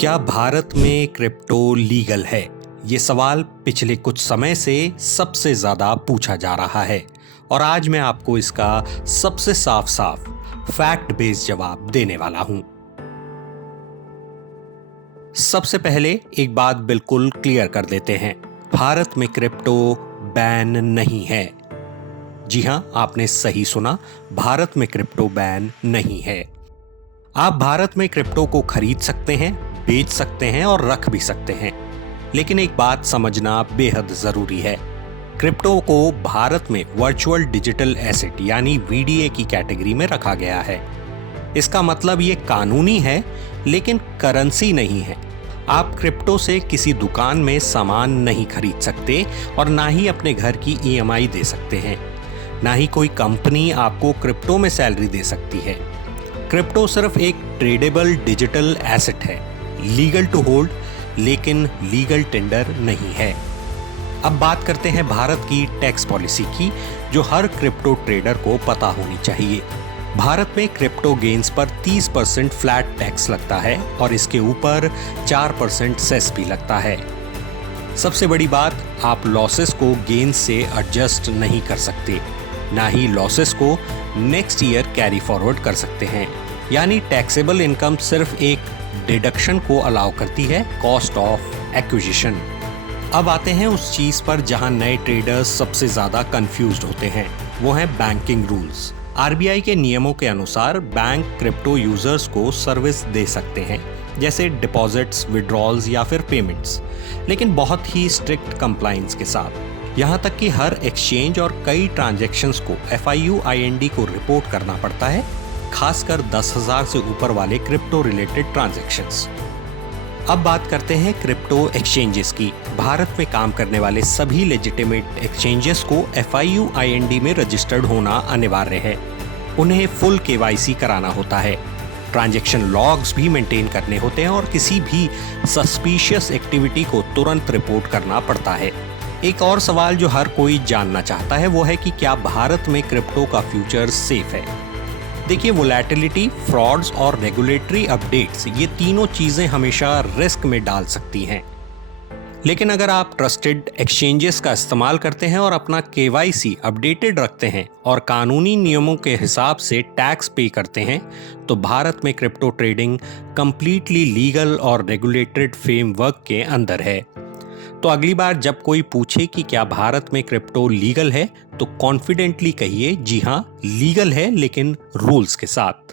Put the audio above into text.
क्या भारत में crypto legal है? ये सवाल पिछले कुछ समय से सबसे ज़्यादा पूछा जा रहा है और आज मैं आपको इसका सबसे साफ-साफ फैक्ट बेस्ड जवाब देने वाला हूं। सबसे पहले एक बात बिल्कुल क्लियर कर देते हैं, भारत में क्रिप्टो बैन नहीं है। जी हां, आपने सही सुना, भारत में क्रिप्टो बैन नहीं है। आप भारत में क्रिप्टो को खरीद सकते हैं, बेच सकते हैं और रख भी सकते हैं, लेकिन एक बात समझना बेहद जरूरी है। क्रिप्टो को भारत में वर्चुअल डिजिटल एसेट यानी वीडीए की कैटेगरी में रखा गया है। इसका मतलब ये कानूनी है लेकिन करेंसी नहीं है। आप क्रिप्टो से किसी दुकान में सामान नहीं खरीद सकते और ना ही अपने घर की ईएमआई दे सकते हैं। ना ही कोई कंपनी आपको क्रिप्टो में सैलरी दे सकती है। क्रिप्टो सिर्फ एक ट्रेडेबल डिजिटल एसेट है, लीगल टू होल्ड लेकिन लीगल टेंडर नहीं है। अब बात करते हैं भारत की टैक्स पॉलिसी की, जो हर क्रिप्टो ट्रेडर को पता होनी चाहिए। भारत में क्रिप्टो गेन्स पर 30% फ्लैट टैक्स लगता है और इसके ऊपर 4% सेस भी लगता है। सबसे बड़ी बात, आप लॉसेस को गेन्स से एडजस्ट नहीं कर सकते, ना ही लॉसेस को नेक्स्ट ईयर कैरी फॉरवर्ड कर सकते हैं। यानी टैक्सेबल इनकम सिर्फ एक डिडक्शन को अलाउ करती है, कॉस्ट ऑफ एक्विजिशन। अब आते हैं उस चीज पर जहां नए ट्रेडर्स सबसे ज्यादा कंफ्यूज्ड होते हैं, वो है बैंकिंग रूल्स। आरबीआई के नियमों के अनुसार बैंक क्रिप्टो यूजर्स को सर्विस दे सकते हैं, जैसे डिपॉजिट्स, विड्रॉल्स या फिर पेमेंट्स, लेकिन बहुत ही स्ट्रिक्ट कंप्लायंस के साथ। यहाँ तक कि हर एक्सचेंज और कई ट्रांजैक्शंस को FIU-IND को रिपोर्ट करना पड़ता है, खासकर 10,000 से ऊपर वाले क्रिप्टो रिलेटेड ट्रांजैक्शंस। अब बात करते हैं क्रिप्टो एक्सचेंजेस की। भारत में काम करने वाले सभी लेजिटिमेट एक्सचेंजेस को FIU-IND में रजिस्टर्ड होना अनिवार्य है। उन्हें फुल KYC कराना होता है, ट्रांजैक्शन लॉग्स भी मेंटेन करने होते हैं और किसी भी सस्पिशियस एक्टिविटी को तुरंत रिपोर्ट करना पड़ता है। एक और सवाल जो हर कोई जानना चाहता है वो है कि क्या भारत में क्रिप्टो का फ्यूचर सेफ है। देखिए, वोलेटिलिटी, फ्रॉड्स और रेगुलेटरी अपडेट्स, ये तीनों चीजें हमेशा रिस्क में डाल सकती हैं। लेकिन अगर आप ट्रस्टेड एक्सचेंजेस का इस्तेमाल करते हैं और अपना KYC अपडेटेड रखते हैं और कानूनी नियमों के हिसाब से टैक्स पे करते हैं, तो भारत में क्रिप्टो ट्रेडिंग कंप्लीटली लीगल और रेगुलेटेड फ्रेमवर्क के अंदर है। तो अगली बार जब कोई पूछे कि क्या भारत में क्रिप्टो लीगल है, तो कॉन्फिडेंटली कहिए, जी हाँ, लीगल है लेकिन रूल्स के साथ।